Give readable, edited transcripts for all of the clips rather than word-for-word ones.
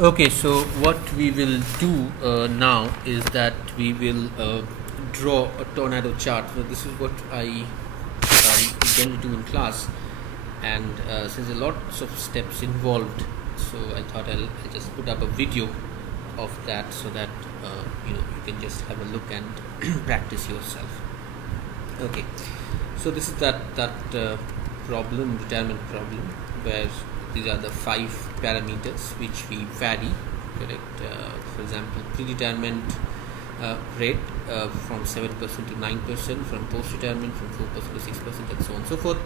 Okay, so what we will do now is that we will draw a tornado chart. So this is what I generally do in class, and since there are lots of steps involved, so I thought I'll just put up a video of that so that you can just have a look and practice yourself. Okay, so this is that problem, retirement problem, where these are the 5 parameters which we vary, correct? For example, pre-retirement rate from 7% to 9%, from post-retirement from 4% to 6%, and so on and so forth.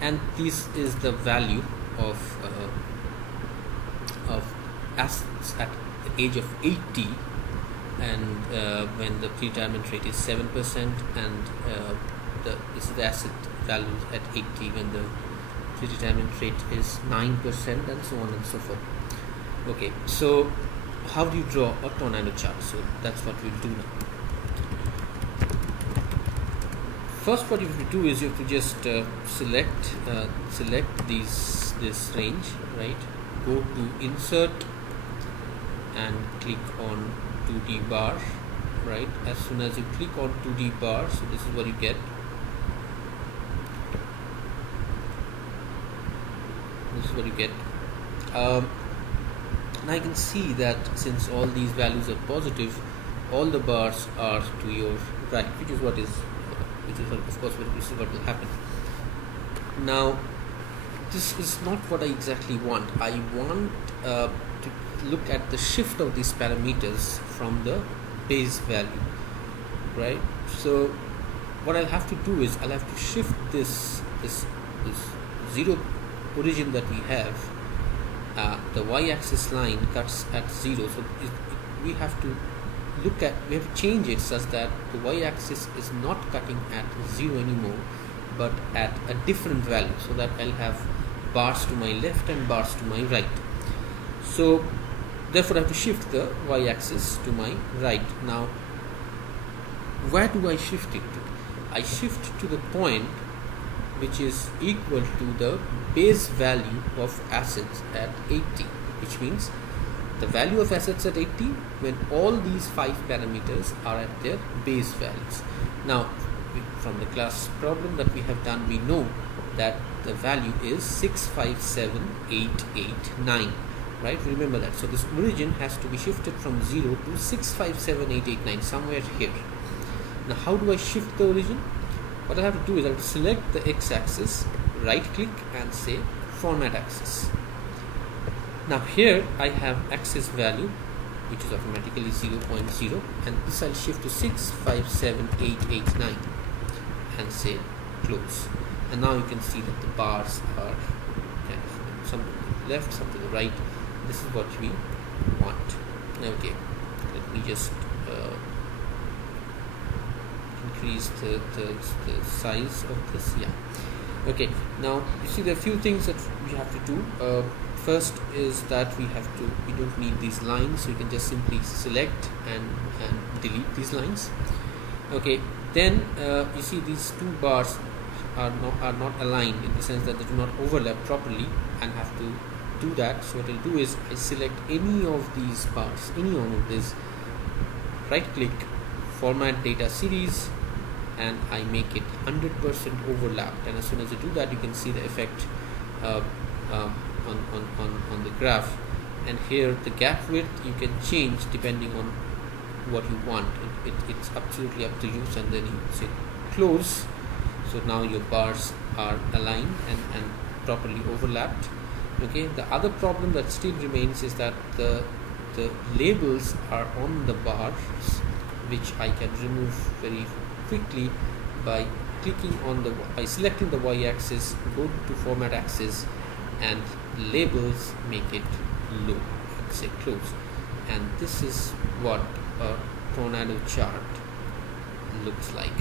And this is the value of assets at the age of 80, and when the pre-retirement rate is 7%, and this is the asset value at 80 when the pre-retirement rate is 9%, and so on and so forth. Okay, so how do you draw a tornado chart? So that's what we'll do now. First, what you have to do is you have to just select this range, right? Go to insert and click on 2D bar, right? As soon as you click on 2D bar, so this is what you get. Now you can see that since all these values are positive, all the bars are to your right, which is what will happen. Now this is not what I exactly want. I want to look at the shift of these parameters from the base value, right? So what I'll have to do is I'll have to shift this zero origin that we have. The y-axis line cuts at 0, so we have to change it such that the y-axis is not cutting at 0 anymore, but at a different value, so that I'll have bars to my left and bars to my right. So therefore I have to shift the y-axis to my right. Now where do I shift it to? I shift to the point which is equal to the base value of assets at 80, which means the value of assets at 80 when all these 5 parameters are at their base values. Now from the class problem that we have done, we know that the value is 657889, right? Remember that. So this origin has to be shifted from 0 to 657889, somewhere here. Now how do I shift the origin? What I have to do is I have to select the x-axis, right click and say format axis. Now here I have axis value which is automatically 0.0, and this I'll shift to 657889 and say close. And now you can see that the bars are kind of some to the left, some to the right. This is what we want. Okay, let me just increase the size of this. Yeah. Okay, now you see there are a few things that we have to do. First is that we don't need these lines, so you can just simply select and delete these lines. Okay, then you see these 2 bars are not aligned, in the sense that they do not overlap properly, and have to do that. So what I'll do is I select any of these bars, any one of these, right click, format data series, and I make it 100% overlapped. And as soon as you do that, you can see the effect on the graph. And here the gap width you can change depending on what you want. It's absolutely up to you. And then you say close. So now your bars are aligned and properly overlapped. Okay. The other problem that still remains is that the labels are on the bars, which I can remove very quickly by selecting the y-axis, go to format axis, and labels, make it low and say close. And this is what a tornado chart looks like.